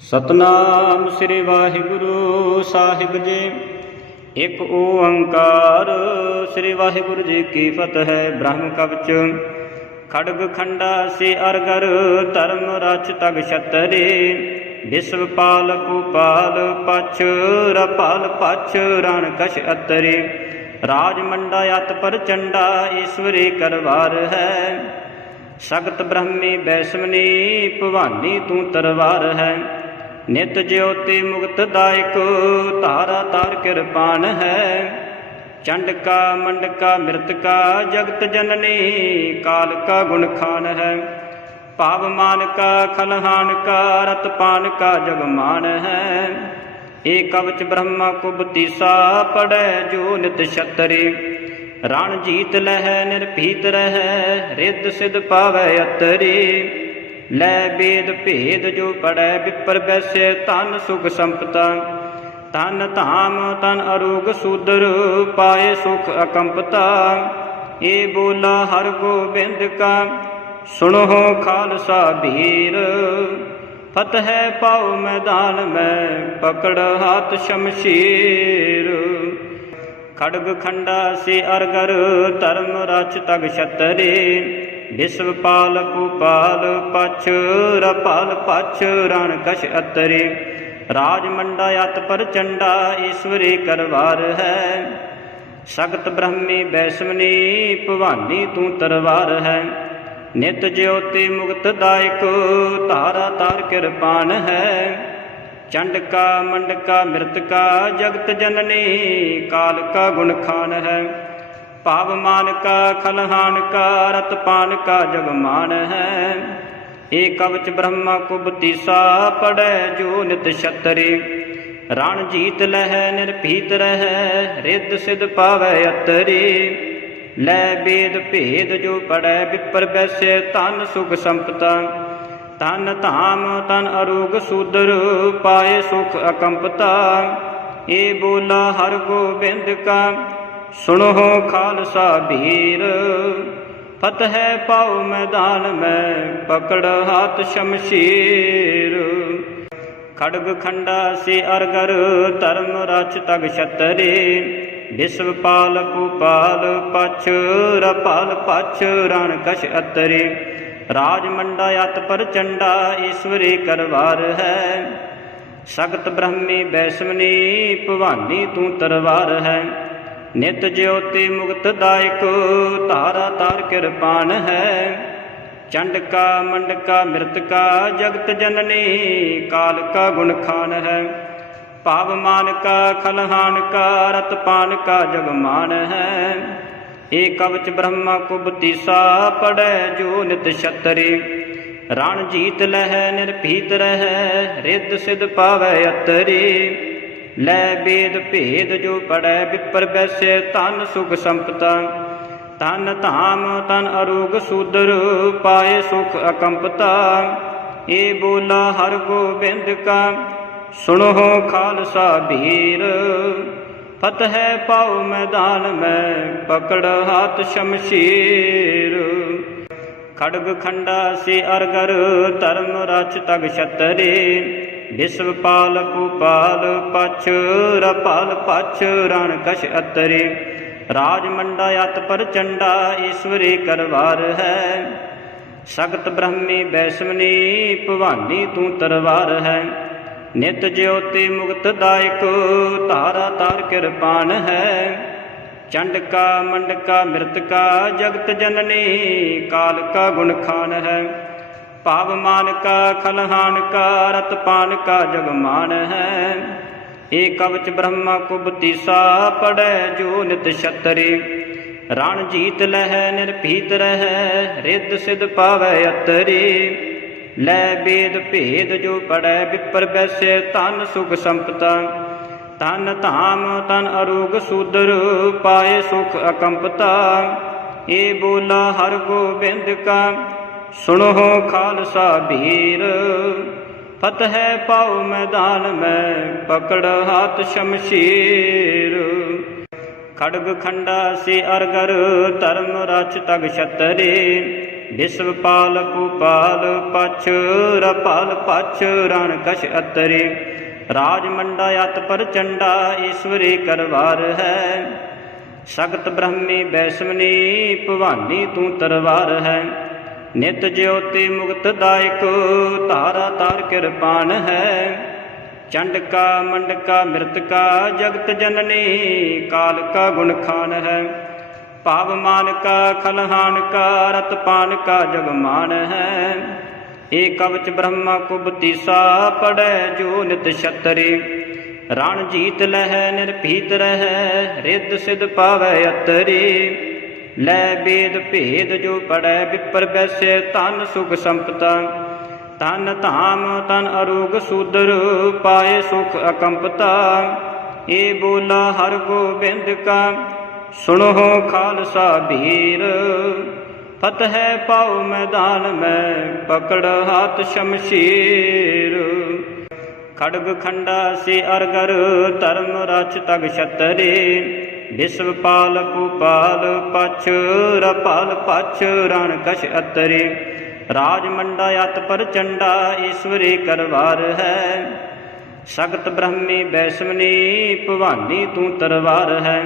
सतनाम श्री वाहिगुरु साहिब जी। एक ओंकार श्री वाहिगुरु जी की फतह। ब्रह्म कवच खड़ग खंडा से अरगर धर्म रच तग छतरे। विश्वपाल कुपाल पछ रपाल पछ रण कश अतरे। राजमंडा अत पर चंडा ईश्वरी करवार है। सगत ब्रह्मी वैष्णवनी भवानी तू तरवार है। नित ज्योति मुक्त दायक तारा तार कृपान है। चंडका मंडका मृतका जगत जननी काल का गुण खान है। पावमान का खलहान का रतपान का जगमान है। एक कवच ब्रह्मा को बतीसा पड़े जो नित छतरी। रण जीत लह निर्भीत रह रिद्ध सिद्ध पावै अतरी। लै वेद भेद जो पढ़ै विपर वैश्य धन सुख संपता। धन धाम तन अरोग सूदर पाए सुख अकंपता। ये बोला हर गोबिंद का सुनो खालसा भीर। फतह पाओ मैदान में पकड़ हाथ शमशीर। खड़ग खंडा से अरगर धर्म रच तग छतरे। विश्वपाल कुपाल पछ रपाल पछ रण कश अतरे। राजमंडा अत पर चंडा ईश्वरी करवार है। सगत ब्रह्मी वैष्णवनी भवानी तू तरवार है। नित ज्योति मुक्त दायक तारा तार कृपान है। चंडका मंडका मृतका जगत जननी काल का गुण खान है। पावमान का खलहान का रतपान का जगमान है। एक कवच ब्रह्मा को बतीसा पड़े जो नित छतरी। रण जीत लह निर्भीत रह रिद्ध सिद्ध पावै अतरी। लै वेद भेद जो पढ़ै विपर वैश्य धन सुख संपता। धन धाम तन अरोग सूदर पाए सुख अकंपता। ये बोला हर गोबिंद का सुनो खालसा भीर। फतह पाओ मैदान में पकड़ हाथ शमशीर। खड़ग खंडा से अरगर धर्म रच तग छतरे। विश्वपाल कुपाल पछ रपाल पछ रण कश अतरे। राजमंडा अत पर चंडा ईश्वरी करवार है। सगत ब्रह्मी वैष्णवनी भवानी तू तरवार है। नित ज्योति मुक्त दायक तारा तार कृपान है। चंडका मंडका मृतका जगत जननी काल का गुण खान है। पावमान का खलहान का रतपान का जगमान है। एक कवच ब्रह्मा को बतीसा पड़े जो नित छतरी। रण जीत लह निर्भीत रह रिद्ध सिद्ध पावै अतरी। लै वेद भेद जो पढ़ै विपर वैश्य धन सुख संपता। धन धाम तन अरोग सूदर पाए सुख अकंपता। ये बोला हर गोबिंद का सुनो खालसा भीर। फतह पाओ मैदान में पकड़ हाथ शमशीर। खड़ग खंडा से अरगर धर्म रच तग छतरे। विश्वपाल कुपाल पछ रपाल पछ रण कश अतरे। राजमंडा अत पर चंडा ईश्वरी करवार है। सगत ब्रह्मी वैष्णवनी भवानी तू तरवार है। नित ज्योति मुक्त दायक तारा तार कृपान है। चंडका मंडका मृतका जगत जननी काल का गुण खान है। पावमान का खलहान का रतपान का जगमान है। एक कवच ब्रह्मा को बतीसा पड़े जो नित छतरी। रण जीत लह निर्भीत रह रिद्ध सिद्ध पावै अतरी। लै वेद भेद जो पढ़ै विपर वैश्य धन सुख संपता। धन धाम तन अरोग सूदर पाए सुख अकंपता। ये बोला हर गोबिंद का सुनो खालसा भीर। फतह पाओ मैदान में पकड़ हाथ शमशीर। खड़ग खंडा से अरगर धर्म रच तग छतरे। विश्वपाल कुपाल पछ रपाल पछ रण कश अतरी। राजमंडा अत प्रचंडा ईश्वरी करवार है। सगत ब्रह्मी बैसमनी भवानी तू तरवार है। नित ज्योति मुक्त दायक तारा तार कृपान है। चंडका मंडका मृतका जगत जननी काल का गुण खान है। पावमान का खलहान का रतपान का जगमान है। एक कवच ब्रह्मा कुबतीसा पड़े जो नित छतरी। रण जीत लह निर्भीत रह रिद्ध सिद्ध पावै अतरी। लै वेद भेद जो पढ़ै विपर बैसे तन सुख संपता। तन धाम तन अरोग सूदर पाए सुख अकंपता। ये बोला हर गोबिंद का सुनो खालसा वीर। फतह पाओ मैदान में पकड़ हाथ शमशीर। खड़ग खंडा से अरगर धर्म रच तग छतरी। विश्वपाल कुपाल पछ रपाल पछ रण कश अतरी। राजमंडा अत प्रचंडा ईश्वरी करवार है। सगत ब्रह्मी बैसमनी भवानी तू तरवार है।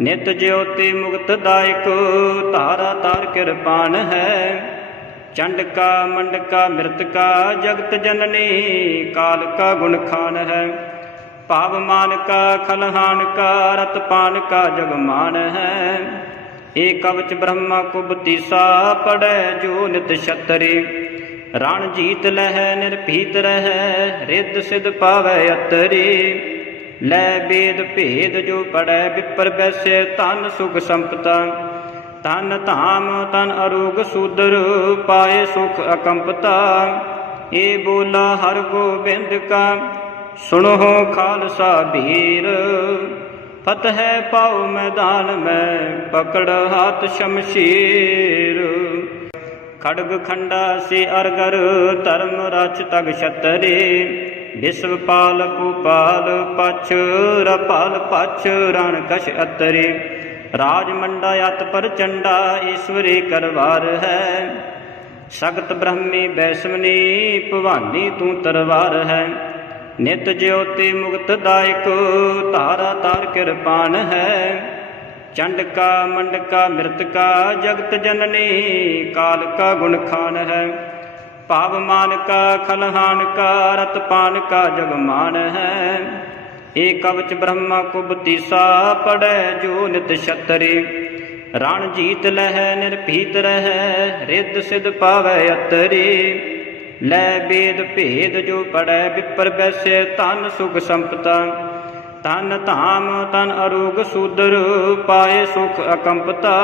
नित ज्योति मुक्त दायक तारा तार कृपान है। चंडका मंडका मृतका जगत जननी काल का गुण खान है। पावमान का खलहान का रतपान का जगमान है। एक कवच ब्रह्मा कुबतीसा पड़े जो नित छतरी। रण जीत लह निर्भीत रह रिद्ध सिद्ध पावै अतरी। लै वेद भेद जो पढ़ै विपर बैसे तन सुख संपता। तन धाम तन अरोग सूदर पाए सुख अकंपता। ये बोला हर गोबिंद का सुनो खालसा वीर। फतह पाओ मैदान में पकड़ हाथ शमशीर। खड़ग खंडा से अरगर धर्म रच तग छतरी। विश्वपाल कुपाल पछ रपाल पछ रण कश अतरी। राजमंडा अत प्रचंडा ईश्वरी करवार है। सगत ब्रह्मी बैसमनी भवानी तू तरवार है। नित ज्योति मुक्त दायक तारा तार कृपान है। चंडका मंडका मृतका जगत जननी काल का गुण खान है। पावमान का खलहान का रतपान का जगमान है। एक कवच ब्रह्मा कुबतीसा पड़े जो नित छतरी। रण जीत लह निर्भीत रह रिद्ध सिद्ध पावै अतरी। लै वेद भेद जो पढ़ै विपर बैसे तन सुख संपता। तन धाम तन अरोग सूदर पाए सुख अकंपता।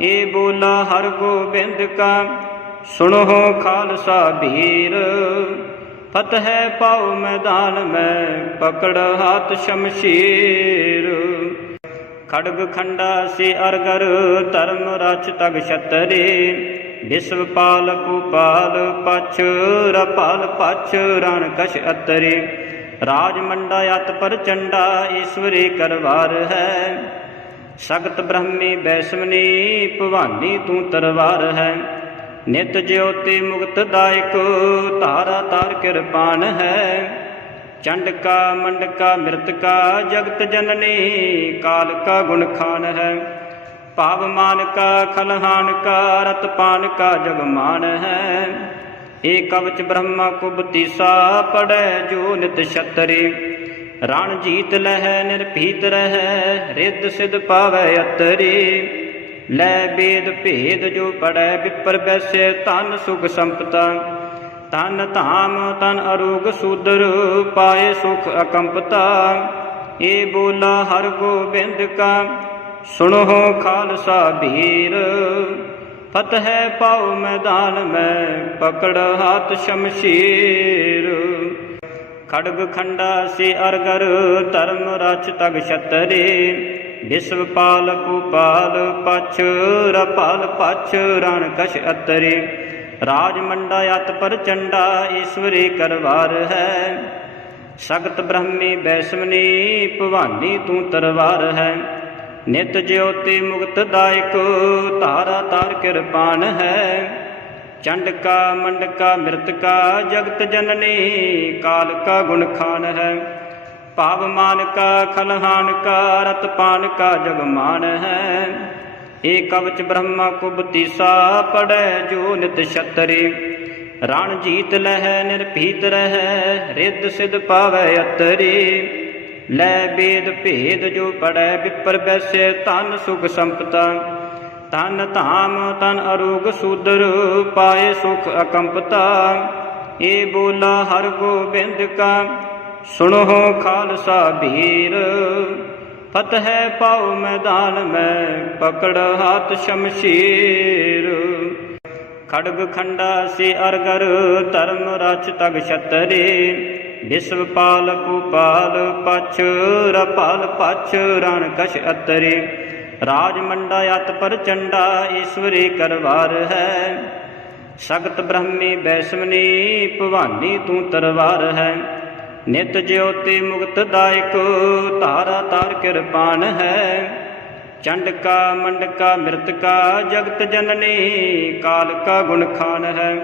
ये बोला हर गोबिंद का सुनो खालसा वीर। फतह पाओ मैदान में पकड़ हाथ शमशीर। खड़ग खंडा से अरगर धर्म रच तग छतरी। विश्वपाल कुपाल पछ रपाल पछ रण कश अतरी। राजमंडा अत प्रचंडा ईश्वरी करवार है। सगत ब्रह्मी बैसमनी भवानी तू तरवार है। नित ज्योति मुक्त दायक तारा तार कृपान है। चंडका मंडका मृतका जगत जननी काल का गुण खान है। पावमान का खलहान का रतपान का जगमान है। एक कवच ब्रह्मा कुबतीसा पड़े जो नित छतरी। रण जीत लह निर्भीत रह रिद्ध सिद्ध पावै अतरी। लै वेद भेद जो पढ़ै विपर बैसे तन सुख संपता। तन धाम तन अरोग सूदर पाए सुख अकंपता। ये बोला हर गोबिंद का सुनो खालसा वीर। फतह पाओ मैदान में पकड़ हाथ शमशीर। खड़ग खंडा से अरगर धर्म रच तग छतरी। विश्वपाल कुपाल पछ रपाल पछ रण कश अतरी। राजमंडा अत प्रचंडा ईश्वरी करवार है। सगत ब्रह्मी बैसमनी भवानी तू तरवार है। नित ज्योति मुक्त दायक तारा तार कृपान है। चंडका मंडका मृतका जगत जननी काल का गुण खान है। पावमान का खलहान का रतपान का जगमान है। एक कवच ब्रह्मा कुबतीसा पड़े जो नित छतरी। रण जीत लह निर्भीत रह रिद्ध सिद्ध पावै अतरी। लै वेद भेद जो पढ़ै विपर बैसे तन सुख संपता। तन धाम तन अरोग सूदर पाए सुख अकंपता। ये बोला हर गोबिंद का सुनो खालसा वीर। फतह पाओ मैदान में पकड़ हाथ शमशीर। खड्ग खंडा से अरगर धर्म रच तग छतरी। विश्वपाल कुपाल पछ रपाल पछ रण कश अतरी। राजमंडा अत पर चंडा ईश्वरी करवार है। सगत ब्रह्मी वैष्णवनी भवानी तू तरवार है। नित ज्योति मुक्त दायक तारा तार कृपान है। चंडका मंडका मृतका जगत जननी काल का गुण खान है।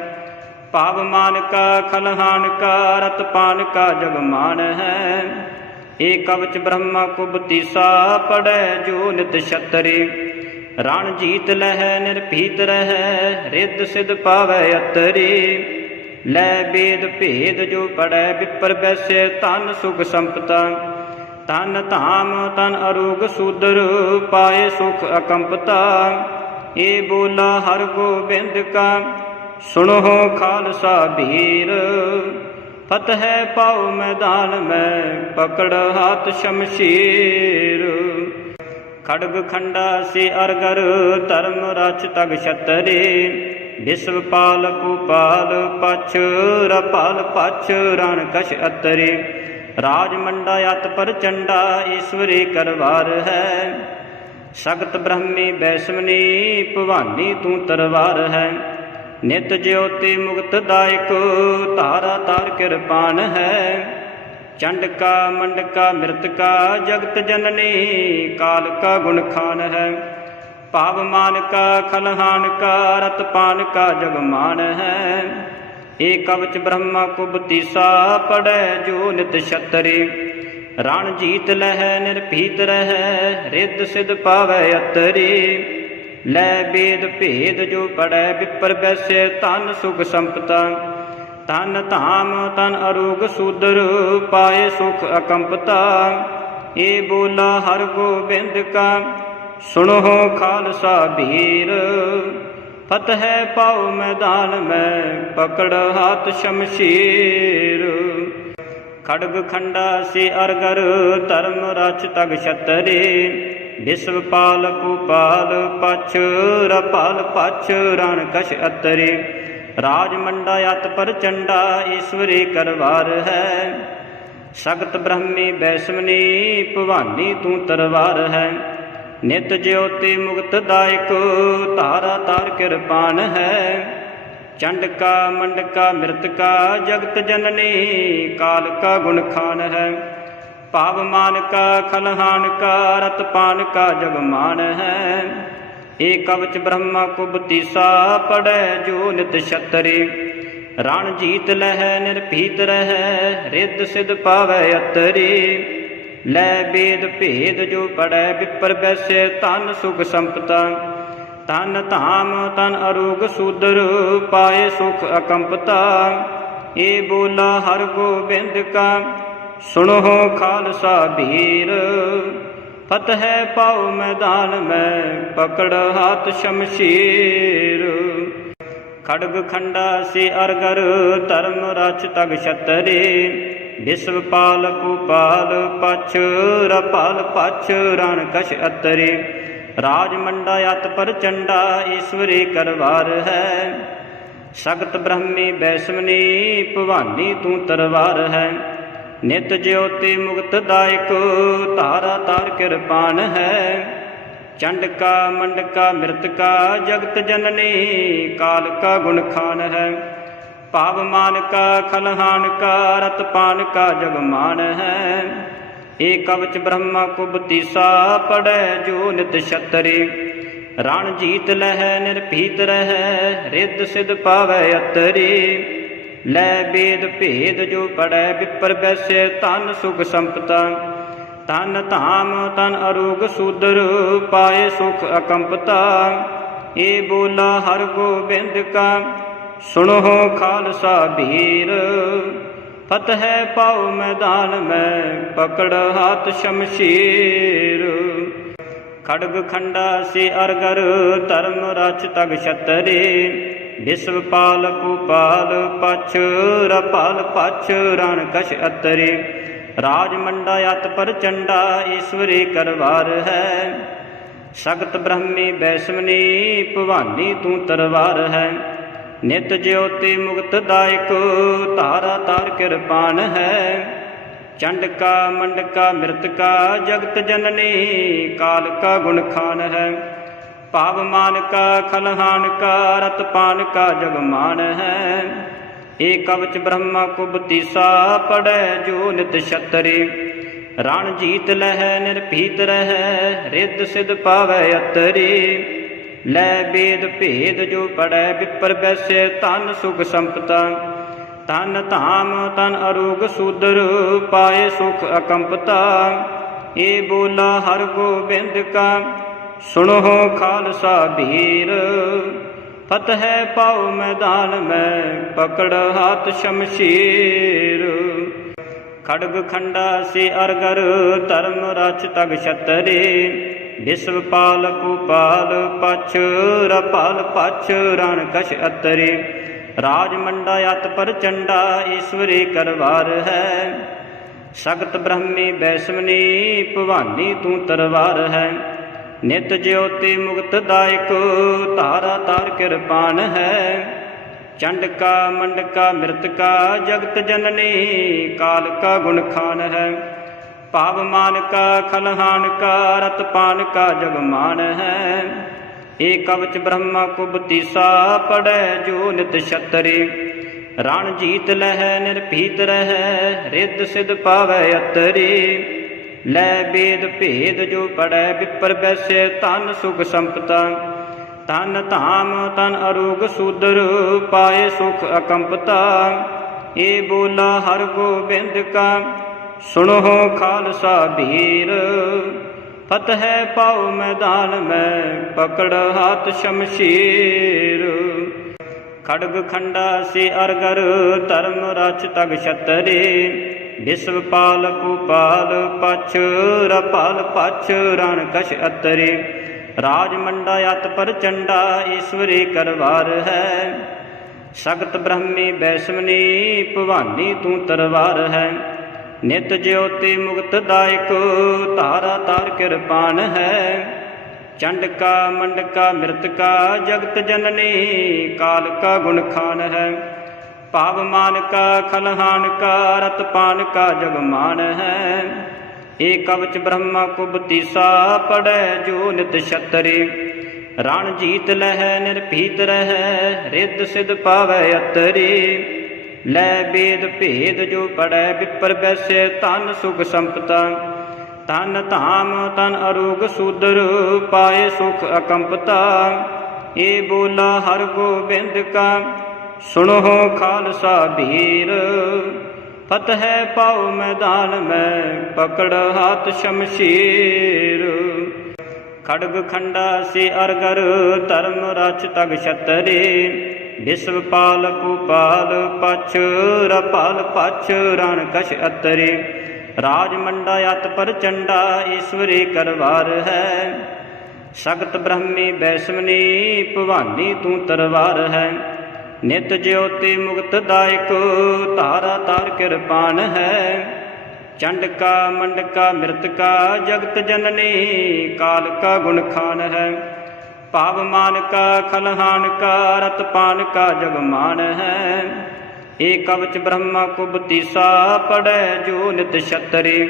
पावमान का खलहान का रतपान का जगमान है। एक कवच ब्रह्मा कुबतीसा पड़े जो नित छतरी। रण जीत लह निर्भीत रह रिद्ध सिद्ध पावै अतरी। लै वेद भेद जो पढ़ै विपर बैसे तन सुख संपता। तन धाम तन अरोग सूदर पाए सुख अकंपता। ये बोला हर गोबिंद का सुनो खालसा वीर। फतह पाओ मैदान में पकड़ हाथ शमशीर। खड्ग खंडा से अरगर धर्म रच तग छतरी। विश्वपाल कुपाल पछ रपाल पछ रण कश अतरी। राजमंडा अत पर चंडा ईश्वरी करवार है। सगत ब्रह्मी वैष्णवनी भवानी तू तरवार है। नित ज्योति मुक्त दायक तारा तार कृपान है। चंडका मंडका मृतका जगत जननी काल का गुण खान है। पावमान का खलहान का रतपान का जगमान है। एक कवच ब्रह्मा कुबतीसा पड़े जो नित छतरी। रण जीत लह निर्भीत रह रिद्ध सिद्ध पावै अतरी। लै वेद भेद जो पढ़ै विपर बैसे तन सुख संपता। तन धाम तन अरोग सूदर पाए सुख अकंपता। ये बोला हर गोबिंद का सुनो खालसा वीर। फतह पाओ मैदान में पकड़ हाथ शमशीर। खड्ग खंडा से अरगर धर्म रच तग छतरी। विश्वपाल कुपाल पछ रपाल पछ रण कश अतरी। राजमंडा अत पर चंडा ईश्वरी करवार है। सगत ब्रह्मी वैष्णवनी भवानी तू तरवार है। नित ज्योति मुक्त दायक तारा तार कृपान है। चंडका मंडका मृतका जगत जननी काल का गुण खान है। पावमान का खलहान का रतपान का जगमान है। एक कवच ब्रह्मा कुबतीसा पड़े जो नित छतरी। रण जीत लह निर्भीत रह रिद्ध सिद्ध पावै अतरी। लै वेद भेद जो पढ़ै विपर बैसे तन सुख संपता। तन धाम तन अरोग सूदर पाए सुख अकंपता। ये बोला हर गोबिंद का सुनो खालसा वीर। फतह पाओ मैदान में पकड़ हाथ शमशीर। खड्ग खंडा से अरगर धर्म रच तग छतरी। विश्वपाल कुपाल पछ रपाल पछ रण कश अतरी। राजमंडा अत पर चंडा ईश्वरी करवार है। सगत ब्रह्मी वैष्णवनी भवानी तू तरवार है। नित ज्योति मुक्त दायक तारा तार कृपान है। चंडका मंडका मृतका जगत जननी काल का गुण खान है। पावमान का खलहान का रतपान का जगमान है। ए कवच ब्रह्मा कुबतीसा पढ़ै जो नित छतरी। रण जीत लह निर्भीत रह रिद्ध सिद्ध पावै अतरी। लै वेद भेद जो पढ़ै विपर वैश्य तन सुख संपता। तन धाम तन अरोग सूदर पाए सुख अकंपता। ए बोला हर गोबिंद का सुनो खालसा वीर। फतह पाओ मैदान में पकड़ हाथ शमशीर। खड्ग खंडा से अरगर धर्म रच तग छतरी। विश्वपाल कुपाल पछ रपाल पछ रण कश अतरी। राजमंडा यत पर चंडा ईश्वरी करवार है। सगत ब्रह्मी वैष्णवनी भवानी तू तरवार है। नित ज्योति मुक्त दायक तारा तार कृपान है। चंडका मंडका मृतका जगत जननी काल का गुण खान है। पावमान का खलहान का रतपान का जगमान है। ए कवच ब्रह्मा कुबतीसा पढ़ै जो नित छतरी। रण जीत लह निर्भीत रह रिद्ध सिद्ध पावै अतरी। लै वेद भेद जो पढ़ै विपर वैश्य तन सुख संपता। तन धाम तन अरोग सूदर पाए सुख अकंपता। ए बोला हर गोबिंद का सुनो खालसा वीर। फतह पाओ मैदान में पकड़ हाथ शमशीर। खड्ग खंडा से अरगर धर्म रच तग छतरी। विश्वपाल कुपाल पछ रपाल पछ रण कश अतरी। राजमंडा यत पर चंडा ईश्वरी करवार है। सगत ब्रह्मी वैष्णवनी भवानी तू तरवार है। नित ज्योति मुक्त दायक तारा तार कृपान है। चंडका मंडका मृतका जगत जननी काल का गुण खान है। पावमान का खलहान का रतपान का जगमान है। ए कवच ब्रह्मा कुबतीसा पढ़ै जो नित छतरी। रण जीत लह निर्भीत रह रिद्ध सिद्ध पावै अतरी। लै वेद भेद जो पढ़ै विपर वैश्य तन सुख संपता। तन धाम तन अरोग सूदर पाए सुख अकंपता। ए बोला हर गोबिंद का सुनो खालसा वीर। फतह पाओ मैदान में पकड़ हाथ शमशीर। खड्ग खंडा से अरगर धर्म रच तग छतरी। विश्वपाल कुपाल पछ रपाल पछ रण कश अतरी। राजमंडा यत पर चंडा ईश्वरी करवार है। सगत ब्रह्मी वैष्णवनी भवानी तू तरवार है। नित ज्योति मुक्त दायक तारा तार कृपान है। चंडका मंडका मृतका जगत जननी काल का गुण खान है। पावमान का खलहान का रतपान का जगमान है। ए कवच ब्रह्मा कुबतीसा पढ़ै जो नित छतरी। रण जीत लह निर्भीत रह रिद्ध सिद्ध पावै अतरी। लै वेद भेद जो पढ़ै विपर वैश्य तन सुख संपता। तन धाम तन अरोग सूदर पाए सुख अकंपता। ए बोला हर गोबिंद का सुनो खालसा वीर। फतह पाओ मैदान में पकड़ हाथ शमशीर। खड्ग खंडा से अरगर धर्म रच तग छतरी। विश्वपाल कुपाल पछ रपाल पछ रण कश अतरी। राजमंडा यत पर चंडा ईश्वरी करवार है। सगत ब्रह्मी वैष्णवनी भवानी तू तरवार है। नित ज्योति मुक्त दायक तारा तार कृपान है। चंडका मंडका मृतका जगत जननी काल का गुण खान है। पावमान का खलहान का रतपान का जगमान है। ए कवच ब्रह्मा कुबतीसा पढ़ै जो नित छतरी।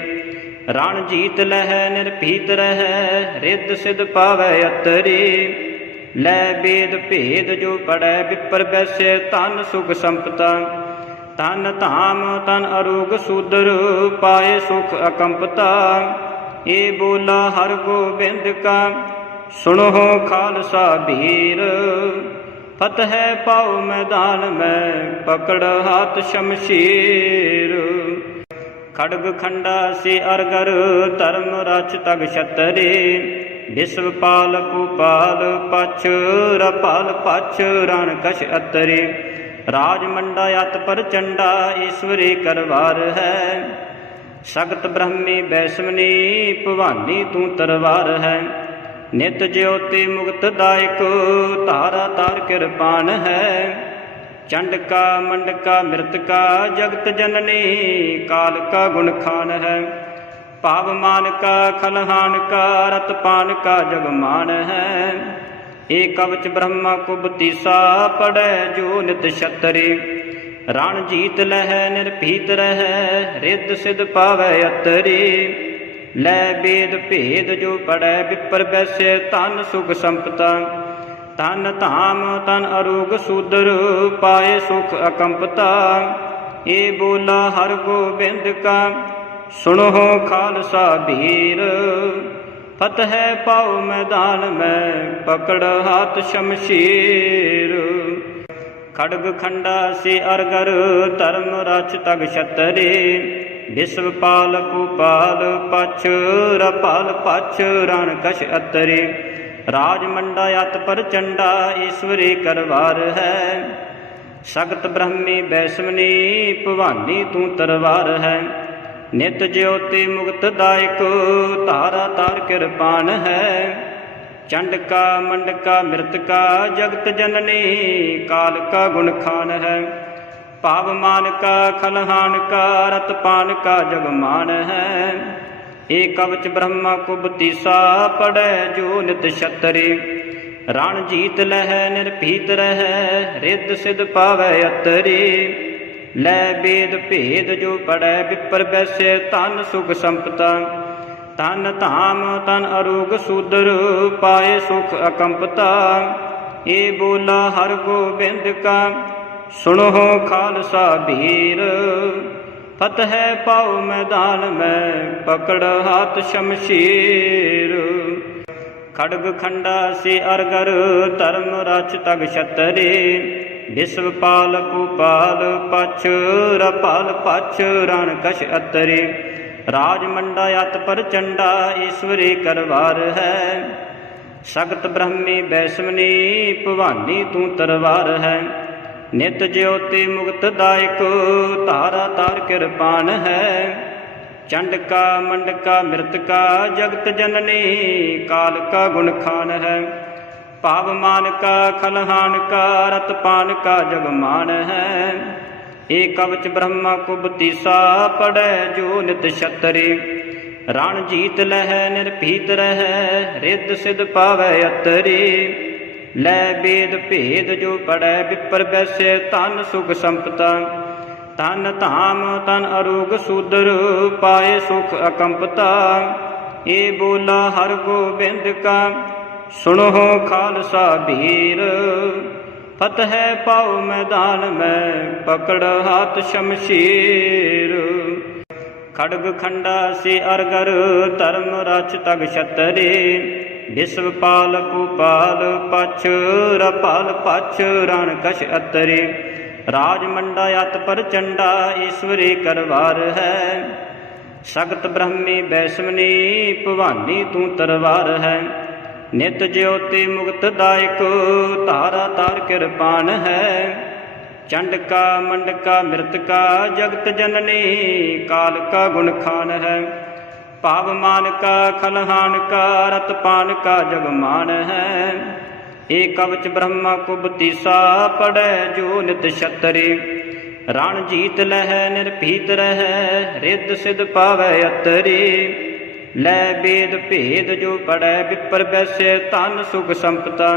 रण जीत लह निर्भीत रह रिद्ध सिद्ध पावै अतरी। लै वेद भेद जो पढ़ै विपर वैश्य तन सुख संपता। तन धाम तन अरूग सूदर पाए सुख अकंपता। ये बोला हर गोबिंद का सुनो खालसा वीर। फतह पाओ मैदान में पकड़ हाथ शमशीर। खड्ग खंडा से अरगर धर्म रच तग छतरे। विश्वपाल कुपाल पछ रपाल पछ रण कश अतरे। राजमंडा अत पर चंडा ईश्वरी करवार है। सगत ब्रह्मी वैष्णवी भवानी तू तरवार है। नित ज्योति मुक्त दायक तारा तार कृपान है। चंडका मंडका मृतका जगत जननी काल का गुण खान है। पावमान का खलहान का रतपान का जगमान है। एक कवच ब्रह्मा कुबतीसा पड़े जो नित छतरी। रण जीत लह निर्भीत रह रिद्ध सिद्ध पावै अतरी। लै वेद भेद जो पढ़ै विपर बैसे तन सुख संपता। तन धाम तन अरूग सूदर पाए सुख अकंपता। ये बोला हर गोबिंद का सुनो खालसा वीर। फतह पाओ मैदान में पकड़ हाथ शमशीर। खड्ग खंडा से अरगर धर्म रच तग छतरे। विश्वपाल कुपाल पछ रपाल पछ रण कश अतरे। राजमंडा अत पर चंडा ईश्वरी करवार है। सगत ब्रह्मी वैष्णवी भवानी तू तरवार है। नित ज्योति मुक्त दायक तारा तार कृपान है। चंडका मंडका मृतका जगत जननी काल का गुण खान है। पावमान का खलहान का रतपान का जगमान है। एक कवच ब्रह्मा कुबतीसा पड़े जो नित छतरी। रण जीत लह निर्भीत रह रिद्ध सिद्ध पावै अतरी। लै वेद भेद जो पढ़ै विपर बैसे तन सुख संपता। तन धाम तन अरूग सूदर पाए सुख अकंपता। ये बोला हर गोबिंद का सुनो खालसा वीर। फतह पाओ मैदान में पकड़ हाथ शमशीर। खड्ग खंडा से अरगर धर्म रच तग छतरे। विश्वपाल कुपाल पछ रपाल पछ रण कश अतरे। राजमंडा अत पर चंडा ईश्वरी करवार है। सगत ब्रह्मी वैष्णवी भवानी तू तरवार है। नित ज्योति मुक्त दायक तारा तार कृपान है। चंडका मंडका मृतका जगत जननी काल का गुण खान है। पावमान का खलहान का रतपान का जगमान है। एक कवच ब्रह्मा कुबतीसा पड़े जो नित छतरी। रण जीत लह निर्भीत रह रिद्ध सिद्ध पावै अतरी। लै वेद भेद जो पढ़ै विपर बैसे तन सुख संपता। तन धाम तन अरूग सूदर पाए सुख अकंपता। ये बोला हर गोबिंद का सुनो खालसा वीर। फतह पाओ मैदान में पकड़ हाथ शमशीर। खड्ग खंडा से अरगर धर्म रच तग छतरे। विश्वपाल कुपाल पछ रपाल पछ रण कश अतरे। राजमंडा अत पर चंडा ईश्वरी करवार है। सगत ब्रह्मी वैष्णवी भवानी तू तरवार है। नित ज्योति मुक्त दायक तारा तार कृपान है। चंडका मंडका मृतका जगत जननी काल का गुण खान है। पावमान का खलहान का रतपान का जगमान है। एक कवच ब्रह्मा कुबतीसा पड़े जो नित छतरी। रण जीत लह निर्भीत रह रिद्ध सिद्ध पावै अतरी। लै वेद भेद जो पढ़ै विपर बैसे तन सुख संपता।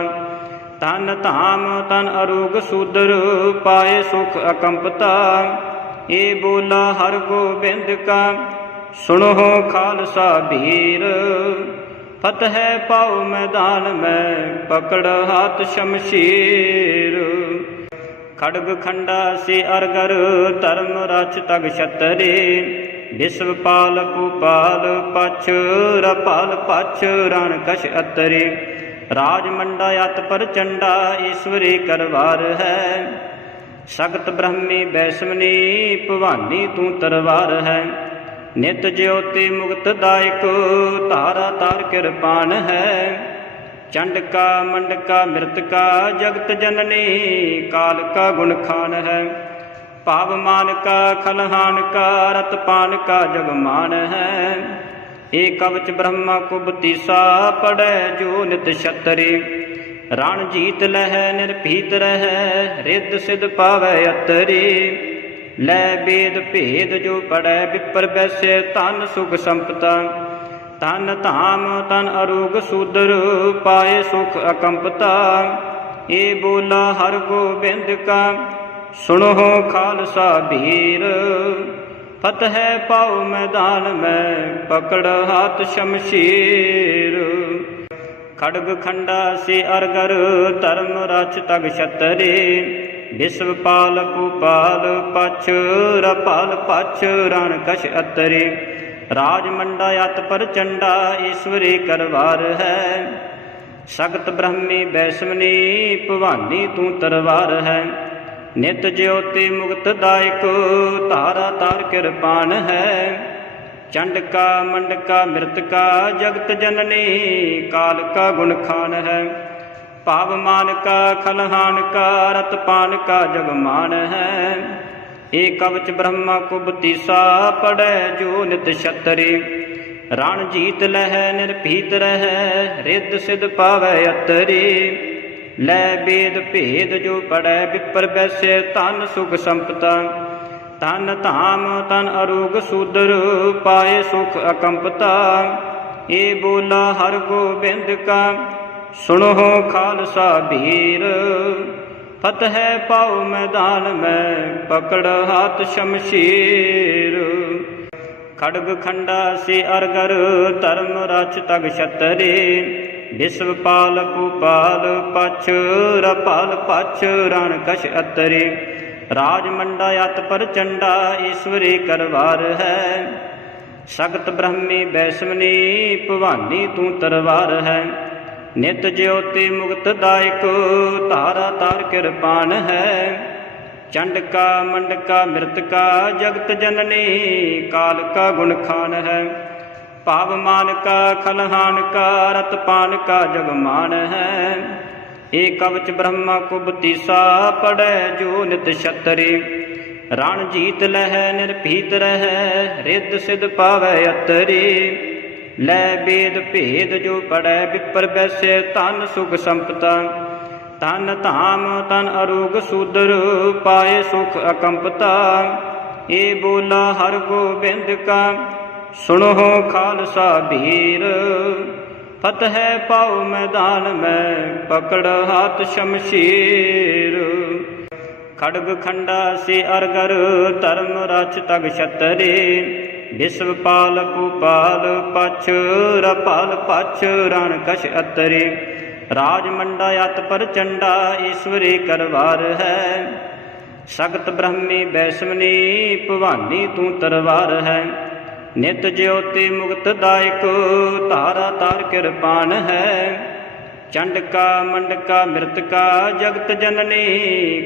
तन धाम तन अरूग सूदर पाए सुख अकंपता। ये बोला हर गोबिंद का सुनो खालसा वीर। फतह पाओ मैदान में पकड़ हाथ शमशीर। खड्ग खंडा से अरगर धर्म रक्ष तग छतरे विश्वपाल कुपाल पछ रपाल पछ रण कश अतरे राजमंडा अत पर चंडा ईश्वरी करवार है सगत ब्रह्मी वैष्णवनी भवानी तू तरवार है नित ज्योति मुक्त दायक तारा तार कृपान है चंडका मंडका मृतका जगत जननी काल का गुण खान है पावमान का खलहान का रतपान का जगमान है एक कवच ब्रह्मा कुबतीसा पड़े जो नित छतरी रण जीत लह निर्भीत रह रिद्ध सिद्ध पावै अतरी लै वेद भेद जो पढ़ै विपर वैश्य तन सुख संपता तन धाम तन अरोग सूदर पाए सुख अकंपता ये बोला हर गोबिंद का सुनो खालसा वीर फतह पाओ मैदान में पकड़ हाथ शमशीर खड्ग खंडा से अरगर धर्म रक्ष तग छतरे विश्वपाल कुपाल पछ रपाल पछ रण कश अतरे राजमंडा अत पर चंडा ईश्वरी करवार है सगत ब्रह्मी वैष्णवनी भवानी तू तरवार है नित ज्योति मुक्त दायक तारा तार कृपान है चंडका मंडका मृतका जगत जननी काल का गुण खान है पावमान का खलहान का रतपान का जगमान है एक कवच ब्रह्मा कुबतीसा पड़े जो नित छतरी रण जीत लह निर्भीत रह रिद्ध सिद्ध पावै अतरी लै वेद भेद जो पढ़ै विपर वैश्य तन सुख संपता तन धाम तन अरोग सूदर पाए सुख अकंपता ये बोला हर गोबिंद का सुनो खालसा वीर फतह पाओ मैदान में पकड़ हाथ शमशीर खड्ग खंडा से अरगर धर्म रक्ष तग छतरे विश्वपाल कुपाल पछ रपाल पछ रण कश अतरे राजमंडा अत पर चंडा ईश्वरी करवार है सगत ब्रह्मी वैष्णवनी भवानी तू तरवार है नित ज्योति मुक्त दायक तारा तार कृपान है चंडका मंडका मृतका जगत जननी काल का गुण खान है पावमान का खलहान का रतपान का जगमान है एक कवच ब्रह्मा कुबतीसा पड़े जो नित छतरी रण जीत लह निर्भीत रह रिद्ध सिद्ध पावै अतरी लै वेद भेद जो पढ़ै विपर वैश्य तन सुख संपता तन धाम तन अरोग सूदर पाए सुख अकंपता ये बोला हर गोबिंद का सुनो खालसा वीर फतह पाओ मैदान में पकड़ हाथ शमशीर खड्ग खंडा से अरगर धर्म रक्ष तग छतरे विश्वपाल कुपाल पछ रपाल पछ रण कश अतरे राजमंडा अत पर चंडा ईश्वरी करवार है सगत ब्रह्मी वैष्णवनी भवानी तू तरवार है नित ज्योति मुक्त दायक तारा तार कृपान है चंडका मंडका मृतका जगत जननी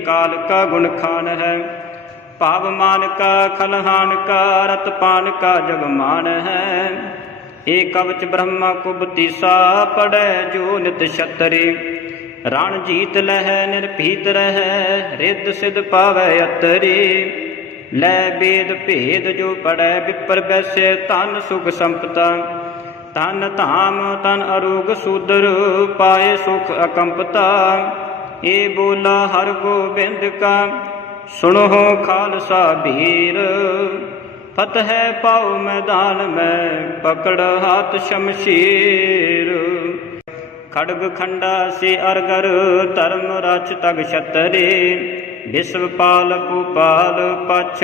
काल का गुण खान है पावमान का खलहान का रतपान का जगमान है एक कवच ब्रह्मा कुबतीसा पड़े जो नित छतरी रण जीत लह निर्भीत रह रिद्ध सिद्ध पावै अतरी लै वेद भेद जो पढ़ै विपर वैश्य तन सुख संपता तन धाम तन अरोग सूदर पाए सुख अकंपता ये बोला हर गोबिंद का सुनो खालसा वीर फतह पाओ मैदान में पकड़ हाथ शमशीर खड्ग खंडा से अरगर धर्म रक्ष तग छतरे विश्वपाल कुपाल पछ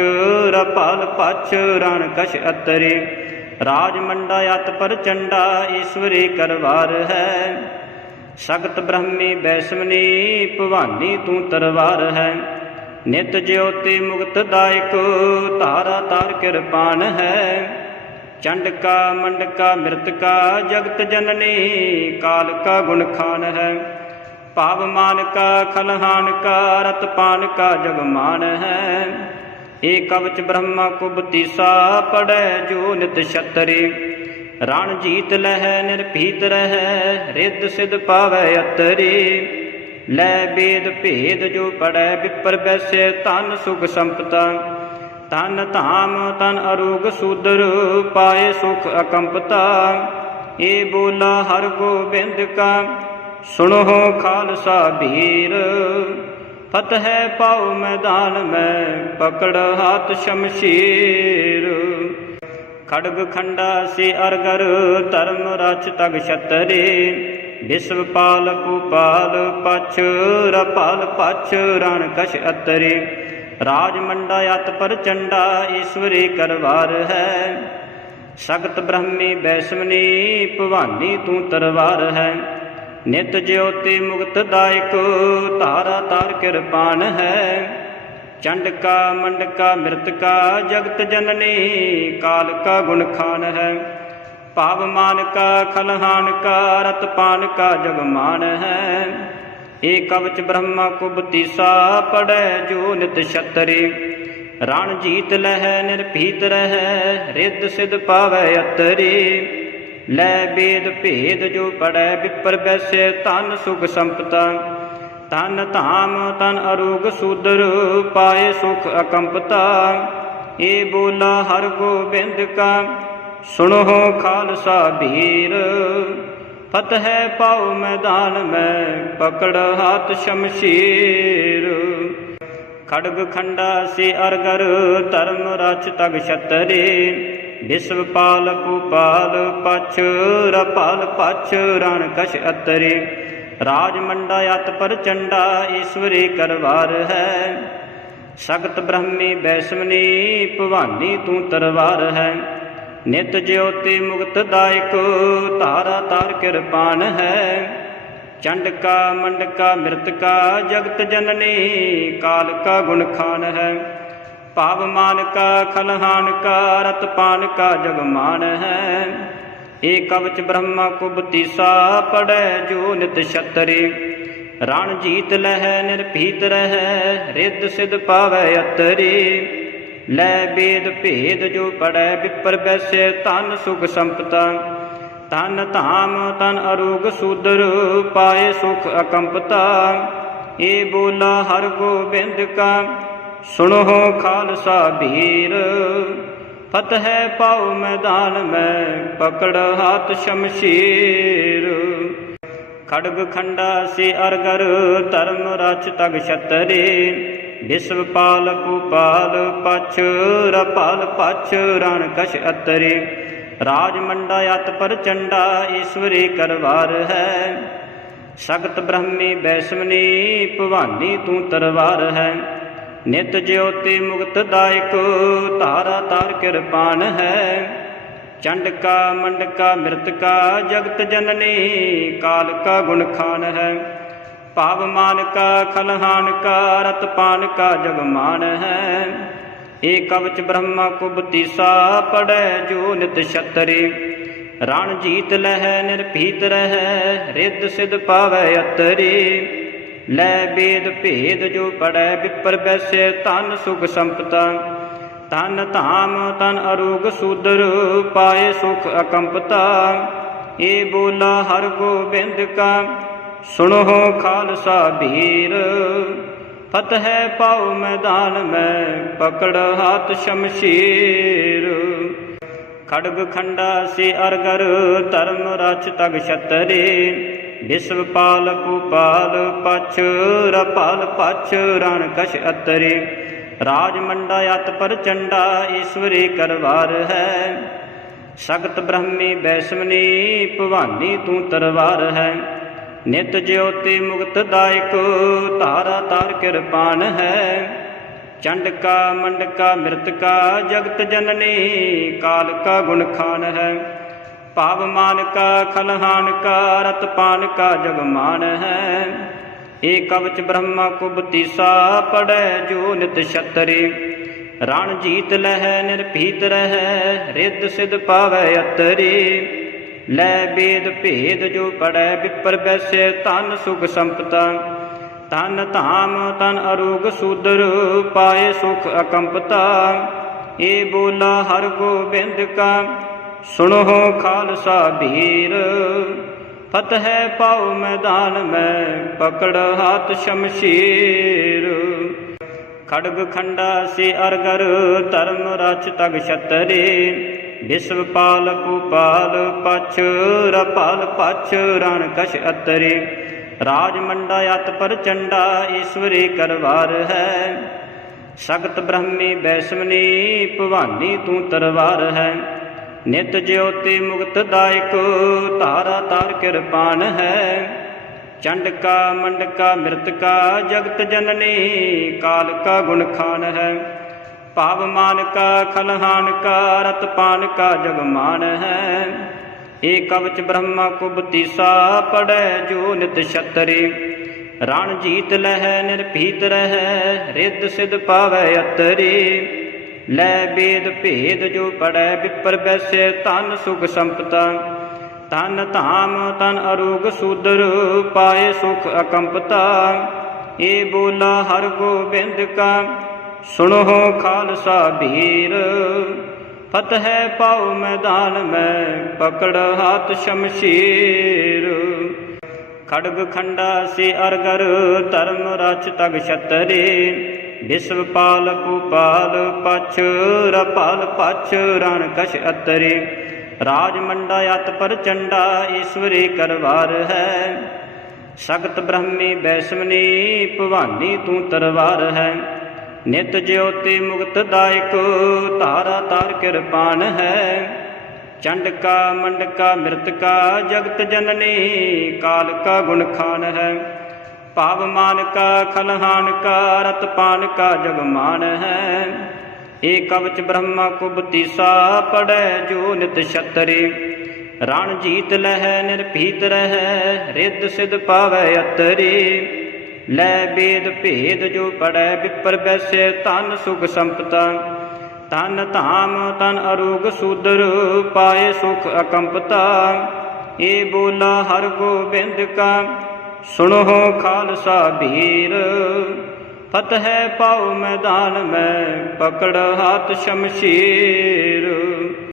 रपाल पछ रण कश अतरे राजमंडा अत पर चंडा ईश्वरी करवार है सगत ब्रह्मी वैष्णवनी भवानी तू तरवार है नित ज्योति मुक्त दायक तारा तार कृपान है। चंडका मंडका मृतका जगत जननी काल का गुण खान है। पावमान का खलहान का रतपान का जगमान है। एक कवच ब्रह्मा कुबतीसा पड़े जो नित छतरी। रण जीत लह निर्भीत रह रिद्ध सिद्ध पावै अतरी। लै वेद भेद जो पढ़ै विपर बैसे तन सुख संपता। तन धाम तन अरोग सूदर पाए सुख अकंपता। ये बोला हर गोबिंद का सुनो खालसा वीर। फतह पाओ मैदान में पकड़ हाथ शमशीर। खड्ग खंडा से अरगर धर्म रच तग छतरे। विश्वपाल कुपाल पछ रपाल पछ रण कश अतरे। राजमंडा अत पर चंडा ईश्वरी करवार है। सगत ब्रह्मी वैष्णवी भवानी तू तरवार है। नित ज्योति मुक्त दायक तारा तार कृपान है। चंडका मंडका मृतका जगत जननी काल का गुण खान है। पावमान का खलहान का रतपान का जगमान है। एक कवच ब्रह्मा कुबतीसा पड़े जो नित छतरी। रण जीत लह निर्भीत रह रिद्ध सिद्ध पावै अतरी। लै वेद भेद जो पढ़ै विपर बैसे तन सुख संपता। तन धाम तन अरोग सूदर पाए सुख अकंपता। ये बोला हर गोबिंद का सुनो खालसा वीर। फतह पाओ मैदान में पकड़ हाथ शमशीर। खड्ग खंडा से अरगर धर्म रच तग छतरे। विश्वपाल कुपाल पछ रपाल पछ रण कश अतरे। राजमंडा अत पर चंडा ईश्वरी करवार है। सगत ब्रह्मी वैष्णवी भवानी तू तरवार है। नित ज्योति मुक्त दायक तारा तार कृपान है। चंडका मंडका मृतका जगत जननी काल का गुण खान है। पावमान का खलहान का रतपान का जगमान है। एक कवच ब्रह्मा कुबतीसा पड़े जो नित छतरी। रण जीत लह निर्भीत रह रिद्ध सिद्ध पावै अतरी। लै वेद भेद जो पढ़ै विपर बैसे तन सुख संपता। तन धाम तन अरोग सूदर पाए सुख अकंपता। ये बोला हर गोबिंद का सुनो खालसा वीर। फतह पाओ मैदान में पकड़ हाथ शमशीर। खड्ग खंडा से अरगर धर्म रच तग छतरे। विश्वपाल कुपाल पछ रपाल पछ रण कश अतरे। राजमंडा अत पर चंडा ईश्वरी करवार है। सगत ब्रह्मी वैष्णवी भवानी तू तरवार है। नित ज्योति मुक्त दायक तारा तार कृपान है। चंडका मंडका मृतका जगत जननी काल का गुण खान है। पावमान का खलहान का रतपान का जगमान है। एक कवच ब्रह्मा कुबतीसा पड़े जो नित छतरी। रण जीत लह निर्भीत रह रिद्ध सिद्ध पावै अतरी। लै वेद भेद जो पढ़ै विपर बैसे तन सुख संपता। तन धाम तन अरोग सूदर पाए सुख अकंपता। ये बोला हर गोबिंद का सुनो खालसा वीर। फतह पाओ मैदान में पकड़ हाथ शमशीर। खड्ग खंडा से अरगर धर्म रच तग छतरे। विश्वपाल कुपाल पछ रपाल पछ रण कश अतरे। राजमंडा अत पर चंडा ईश्वरी करवार है। सगत ब्रह्मी वैष्णवी भवानी तू तरवार है। नित ज्योति मुक्त दायक तारा तार कृपान है। चंडका मंडका मृतका जगत जननी काल का गुण खान है। पावमान का खलहान का रतपान का जगमान है। ए कवच ब्रह्मा कुबतीसा पढ़ै जो नित छतरी। रण जीत लह निर्भीत रह रिद्ध सिद्ध पावै अतरी। लै वेद भेद जो पढ़ै विपर बैसे तन सुख संपता। तन धाम तन अरोग सूदर पाए सुख अकंपता। ए बोला हर गोबिंद का सुनो खालसा बीर। फतह पाओ मैदान में पकड़ हाथ शमशीर। खड्ग खंडा से अरगर धर्म रच तग छतरी। विश्वपाल कुपाल पछ रपाल पछ रण कश अतरी। राजमंडा अत पर चंडा ईश्वरी करवार है। सगत ब्रह्मी वैष्णवनी भवानी तू तरवार है। नित ज्योति मुक्त दायक तारा तार कृपान है। चंडका मंडका मृतका जगत जननी काल का गुण खान है। पावमान का खलहान का रतपान का जगमान है। ए कवच ब्रह्मा कुबतीसा पढ़ै जो नित छतरी। रण जीत लह निर्भीत रह रिद्ध सिद्ध पावै अतरी। लै वेद भेद जो पढ़ै विपर बैसे तन सुख संपता। तन धाम तन अरोग सूदर पाए सुख अकंपता। ए बोला हर गोबिंद का सुनो खालसा बीर। फतह पाओ मैदान में पकड़ हाथ शमशीर। खड्ग खंडा से अरगर धर्म रच तग छतरी। विश्वपाल कुपाल पछ रपाल पछ रण कश अतरी। राजमंडा अत पर चंडा ईश्वरी करवार है। सगत ब्रह्मी वैष्णवनी भवानी तू तरवार है। नित ज्योति मुक्त दायक तारा तार कृपान है। चंडका मंडका मृतका जगत जननी काल का गुण खान है। पावमान का खलहान का रतपान का जगमान है। ए कवच ब्रह्मा कुबतीसा पढ़ै जो नित छतरी। रण जीत लह निर्भीत रह रिद्ध सिद्ध पावै अतरी। लै वेद भेद जो पढ़ै विपर बैसे तन सुख संपता। तन धाम तन अरोग सूदर पाए सुख अकंपता। ए बोला हर गोबिंद का सुनो खालसा बीर। फतह पाओ मैदान में पकड़ हाथ शमशीर।